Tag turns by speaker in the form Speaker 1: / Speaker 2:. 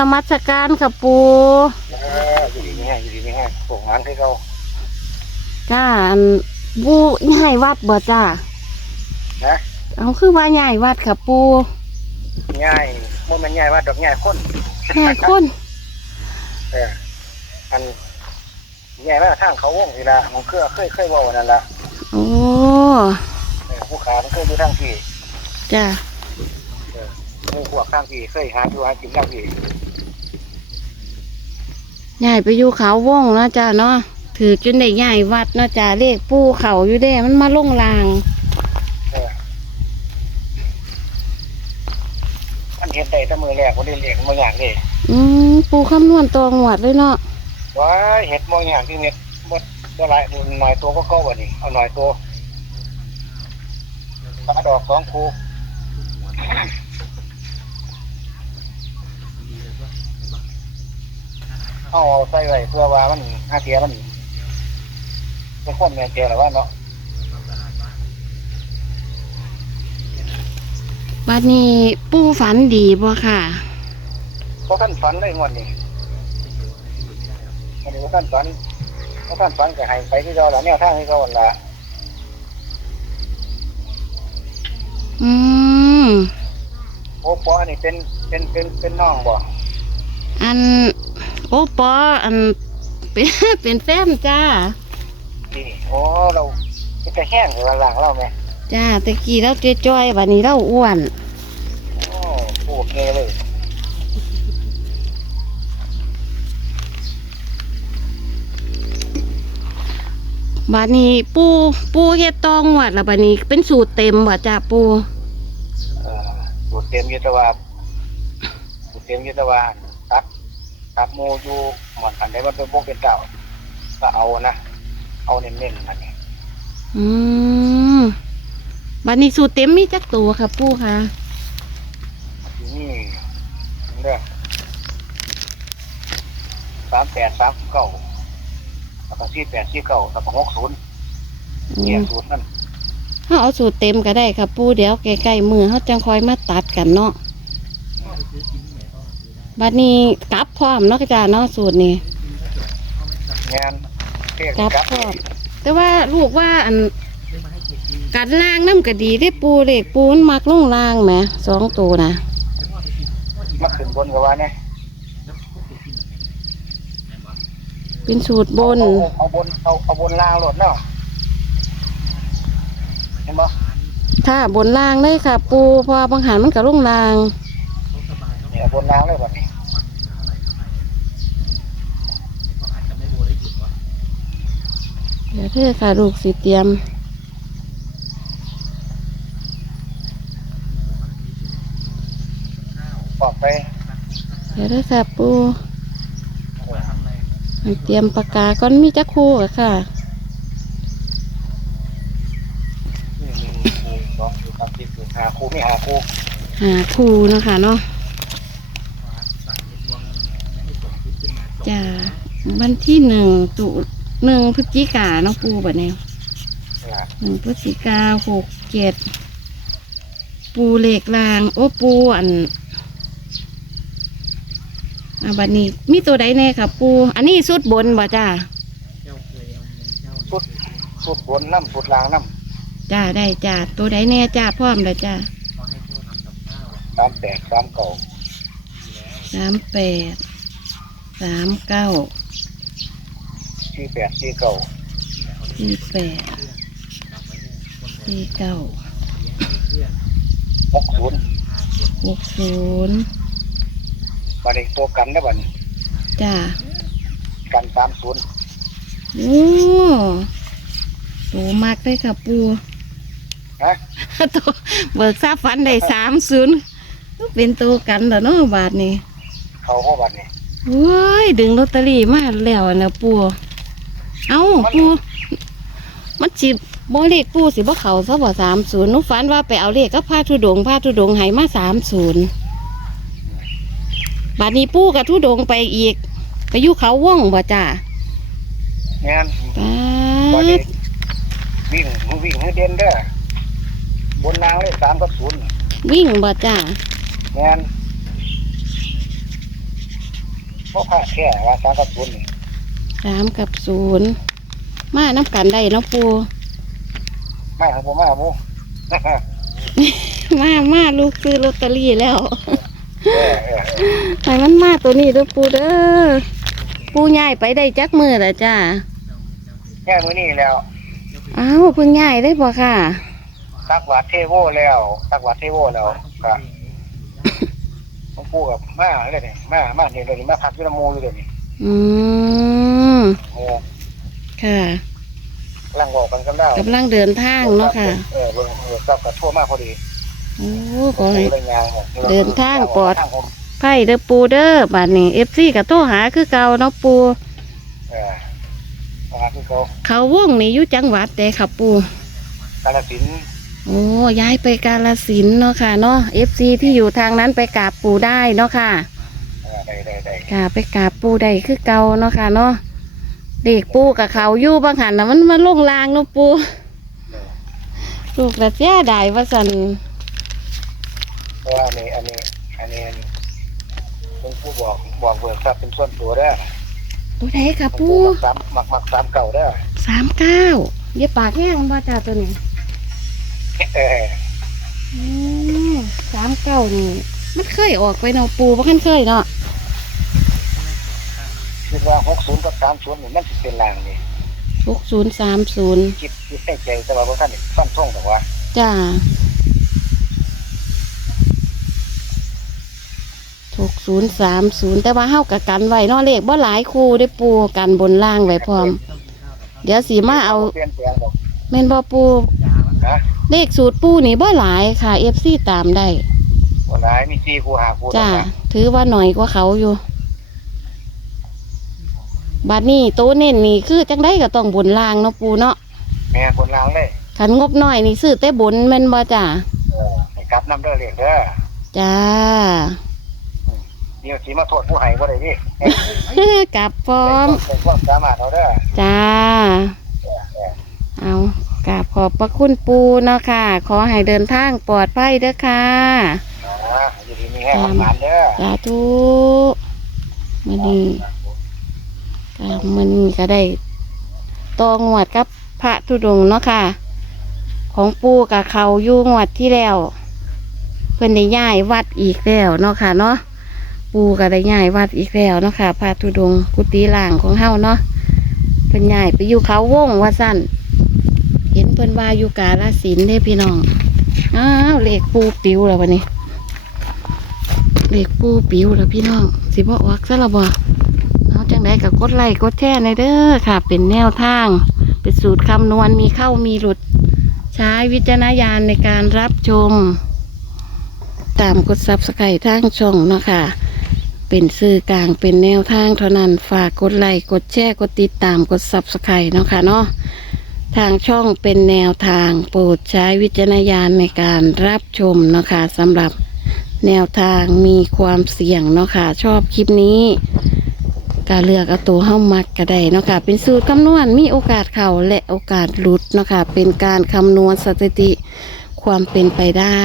Speaker 1: นมัสการค่ะปู
Speaker 2: เอออยู่ดีไม่แห้งอยู่ดีไม่แห้งส่งงานให้เขา
Speaker 1: จ้าอันปูย้ายวัดบ่จ้า
Speaker 2: นะ
Speaker 1: เอาคือว่าย้ายวัดค่ะปู
Speaker 2: ง่ายมันมันง่ายว่าดอกง่ายคน
Speaker 1: ย้ายคน
Speaker 2: เอออันง่ายว่าทางเขาวงเวลามันเคยเคยเคยเว่าวันนั่นละ
Speaker 1: โอ้
Speaker 2: เออผู้ขามันเคยอยู่ทางพี่
Speaker 1: จ้า
Speaker 2: หมู่พวกทางพี่เคยหาอยู่หากินทางพี่
Speaker 1: ย้ายไปอยู่เขาวงเนาะจ้าเนาะถือจนได้ย้ายวัดเนาะจ้าเลขปูเขาอยู่เด้มันมาลงลาง
Speaker 2: เออมันเห็นได้แต่มือแรกคนได้เรียกมันอย่างนี้
Speaker 1: อืมปูคำนวณตัวงวดเลยเนาะ
Speaker 2: ว้ายเห็ดมองอย่างที่เม็ดบดบ่หลายหน่อยตัวก็เก้าวันนี้เอาหน่อยตัวปลาดอกสองคู เอาเอาใส่ไว้เพื่อว่ามันห้าเทียมันเป็นคนแม่นเจหรือว่าเนาะ
Speaker 1: บัดนี้ปูฝันดีบ่ค่ะ
Speaker 2: เพราะท่านฝันเลยงวดนี้วันนี้เพราะท่านฝันเพราะท่านฝันก็ให้ไปที่เราละแนวทางที่เราละ
Speaker 1: อืม
Speaker 2: โอ้ปอนี่เป็นเป็นเป็นเป็นน้องบ่
Speaker 1: อัน โอปออันเป็นเป็นแฟนจ้า
Speaker 2: นี่โอ้เราเป็นแต่แห้งหรือว่าหลังเราไหม
Speaker 1: จ้าตะกี้เราจ้อยๆบัดนี้เราอ้วน
Speaker 2: โอ้โอเคเลย
Speaker 1: บัดนี้ปูปูเฮ็ดตองหวัดละบัดนี้เป็นสูตรเต็มบ่จ้าปู
Speaker 2: เอ่อสูตรเตรียมยุทธวาสูตรเตรียมยุทธวาตัด ตัดโมอยู่หมอนขันได้ว่าเป็นพวกเป็นเจ้าก็เอานะเอาเน้นๆอันนี้
Speaker 1: อืมบัดนี้สูตรเต็มมีจักตัวค่ะปูค่ะ
Speaker 2: นี่เรื่องสามแปดสามเก้าแล้วก็สี่แปดสี่เก้าแล้วก็หกศูนย์
Speaker 1: อื
Speaker 2: เนี่ย
Speaker 1: ม
Speaker 2: สูตรนั่น
Speaker 1: ถ้าเอาสูตรเต็มก็ได้ค่ะปูเดี๋ยวใกล้ๆมือเขาจังคอยมาตัดกันเนาะ บัดนี้กลับพร้อมเนาะจ้าเนาะสูตรนี้
Speaker 2: งานเทีย
Speaker 1: ครับ
Speaker 2: กับ
Speaker 1: พ่อแต่ว่าลูกว่าอันกัดล่างน้ำก็ดีได้ปูเล็กปูมันมักลงล่างแหมสองตัวนะ
Speaker 2: มาขึ้นบนกับว่าเนี่ย
Speaker 1: เป็นสูตรบน
Speaker 2: เอาเอาเอาบนเอาเอาบนล่างโหลดเนาะเห็นบ่
Speaker 1: ถ้าบนล่างเลยค่ะ ปูเพราะว่าบางหันมันก็ลงล่าง
Speaker 2: เนี่ยเอา บนล่างเลยแบบนี้
Speaker 1: เดี๋ยวเธอค่ะลูกสิเตรียม
Speaker 2: ปอกไป
Speaker 1: เดี๋ยวเธอค่ะปูให้เตรียมปากกาก่อนมีจักคู่อะค่ะ
Speaker 2: นี่หนึ่งหนึ่งสองสี่สามสี่สี่หาคู่ไม่หาคู่
Speaker 1: หาคู่เนาะคะเนาะ จ้าวันที่หนึ่งตุหนึ่งพฤศจิกาเนาะปูแบบนี้
Speaker 2: เนี่ย
Speaker 1: หนึ่งพฤศจิกาหกเจ็ดปูเหล็กราง โอ้ปูอันอะบัดนี้มีตัวใดแน่ค่ะปู อันนี้สุดบนบ่จ้า
Speaker 2: สุดสุดบนน้ำสุดล่างน้
Speaker 1: จ้าได้จ้าตัวใดแน่จ้าพร้อมเลยจ้าำ
Speaker 2: สามแปดสามเก้า
Speaker 1: สามแปด สามเก้า
Speaker 2: สี่แปดสี่เก้า
Speaker 1: สี่แปดสี่เก้า
Speaker 2: หกศูนย์
Speaker 1: หกศูนย์
Speaker 2: บัดนี้ตัวกันนะบัดนี้
Speaker 1: จ้า
Speaker 2: กันสามศูนย์
Speaker 1: โอ้ตัวมากเลยค่ะปู
Speaker 2: ฮะ
Speaker 1: ตัวเบิกทราบฟันได้สามศูนย์เป็นตัวกันเหรอเนาะบาทนี้
Speaker 2: เขาพ่อบัดนี้
Speaker 1: โว้ยดึงลอตเตอรี่มาแล้วนะปูเอาปูมันสิบ่เลขปูสิบ่เขาซะบ่สามศูนย์นุฝันว่าไปเอาเลขก็พาทุดงพาทุดงให้มาสามศูนย์บาทนี้ปูกับทุดงไปอีก ไปอยู่เขาว่องบ่จ้างา
Speaker 2: น
Speaker 1: ป้า
Speaker 2: บัดนี้
Speaker 1: ด
Speaker 2: วิ่งมึงวิ่งให้เด่นเด้อบนล่างเลยสามกับศูนย์
Speaker 1: วิ่งบ่จ้า
Speaker 2: งานเพราะพลาดแค่ว่าสามกับศูนย์นี่
Speaker 1: สามกับศูนย์มาน้ำกันได้เนาะปู
Speaker 2: มาครับผมมาครับผม
Speaker 1: มามาลูกซื้อลอตเตอรี่แล้ว
Speaker 2: เออเออเออ
Speaker 1: ให้มันมาตัวนี้เด้อปูเด้อปูย้ายไปได้จักมือละจ้า
Speaker 2: แค่มือนี่แล้ว
Speaker 1: อ้าวเพิ่งย้ายได้บ่ค่ะ
Speaker 2: ตักวัดเทโวแล้วตักวัดเทโวแล้วก็ ต้องพูดกับมาเลยเนี่ยมามาเนี่ยเดี๋ยวนี้มาพักอยูนำหมูอยู่เดี๋ยวนี้
Speaker 1: อืม
Speaker 2: หมู
Speaker 1: ค่ะ
Speaker 2: กำลังบอกกันกันได้
Speaker 1: กำลังเดินทางเนาะค่ะ
Speaker 2: เออเบิ่งเออกับกับทั่วมากพอดี
Speaker 1: โอ้ขอให้
Speaker 2: เรื่องงานครับ
Speaker 1: เดินทางปลอด
Speaker 2: ทางผม
Speaker 1: ไพ่เด้อปูเด้อบัดนี้เอฟซีกับโทรหาคือเก่าเนาะปู
Speaker 2: เออมาที่เขา
Speaker 1: เขาวงนี่อยู่จังหวัดแต่ค่ะปู
Speaker 2: กาลสินธุ์
Speaker 1: โอ้ย้ายไปกาลสินธุ์เนาะค่ะเนาะเอฟซีที่อยู่ทางนั้นไปกราบปูได้เนาะค่ะ
Speaker 2: เออได้ได้ได้
Speaker 1: ค่ะไปกราบปูได้คือเก่าเนาะค่ะเนาะเด็กปูกับเขาอยู่บางหันนะมันมาลงลางเนาะปูลูกระเสียดายว่าสัน
Speaker 2: เพราะว่าอันนี้อันนี้อันนี้เป็นผู้บอกบอกเบิกทรัพย์เป็นส่วนตัวเด้อ
Speaker 1: ตัวไหนค่ะ
Speaker 2: มัน
Speaker 1: ปู
Speaker 2: มักสามมักมักสามเก่าเด้อ
Speaker 1: สามเก้าเย็บปากแห้งบ่จ้าตัวนี้
Speaker 2: เออ
Speaker 1: อืมสามเก้านี่มันเคยออกไปเนาะปูบ่คันเคยเนาะ
Speaker 2: คิดว่าหกศูนย์กับสามศูนย์นี่มันสิเป็นลางนี่
Speaker 1: หกศูนย์สามศูนย์
Speaker 2: คิดคิดในใจแต่ว่าพวกท่านนี่ฟันท่งแต่ว่า
Speaker 1: จ้าหกศูนย์สามศูนย์แต่ว่าเฮากับกันไว้เนาะเลขบ่หลายคู่ได้ปูกันบนล่างไว้พร้อม เดี๋ยวสีมาเอา
Speaker 2: เปลี่ยนแปลงหรอก
Speaker 1: แม่นบ่ปู
Speaker 2: นะ
Speaker 1: เลขสูตรปูนี่บ่หลายค่ะ FC ตามได้
Speaker 2: วันไหนมีสี่คู่หาคู่
Speaker 1: จ้า
Speaker 2: นะ
Speaker 1: ถือว่าหน่อยกว่าเขาอยู่บัดนี้โตเน้นนี่คือจังได้ก็ต้องบนล่างเนาะปูเนาะ
Speaker 2: แม่คนลางเลย
Speaker 1: ขันงบน้อยนี่ซื้อแต่บนแม่นบ่จ้า
Speaker 2: เออให้กลับน้ำเด้อเรียกเด้อ
Speaker 1: จ้า
Speaker 2: เดี๋ยวสีมาโทษผู้ให้บ่ได้ดิ
Speaker 1: กลับพร้อม
Speaker 2: เป็นความสามารถเราเด้อ
Speaker 1: จ้า
Speaker 2: เออเออ
Speaker 1: เอากราบข อบพระคุณปูเนาะค่ะ ขอให้เดินทางปลอดภัยเด้อค่ะ
Speaker 2: อ่าอยู่ดีมีแห้งทำงานเด้อ
Speaker 1: สาธุมือนี้ก็มือนี้ก็ได้ตองวดกับพระธุดงค์เนาะค่ะ ของปูกับเขาอยู่งวดที่แล้ว เพิ่นได้ย้ายวัดอีกแล้วเนาะค่ะเนาะปูก็ได้ย้ายวัดอีกแล้วเนาะค่ะพระธุดงค์กุฏิล่างของเฮาเนาะเพิ่นย้ายไปอยู่เขาวงว่าสั้น พิ่นว่าอยู่กาลสินธุ์เด้พี่น้อง อ้าวเลขปูปิวแล้ววันนี้เลขปูปิวแล้วพี่น้อง สิบ่ออกซะละบ่เอาจังไดกับกดไลค์กดแชร์ในเด้อค่ะ เป็นแนวทาง เป็นสูตรคำนวณมีเข้ามีหลุด ใช้วิจารณญาณในการรับชม ตามกดซับสไครต์ทางช่องเนาะค่ะเป็นสื่อกลางเป็นแนวทางเท่านั้นฝากกดไลค์กดแชร์กดติดตามกดซับสไครต์เนาะค่ะเนาะ ทางช่องเป็นแนวทางโปรดใช้วิจารณญาณในการรับชมเนาะคะสำหรับแนวทางมีความเสี่ยงเนาะค่ะ ชอบคลิปนี้ก็เลือกเอาตัวเข้ามักก็ได้เนาะค่ะ เป็นสูตรคำนวณมีโอกาสเข่าและโอกาสหลุดเนาะค่ะ เป็นการคำนวณสถิติความเป็นไปได้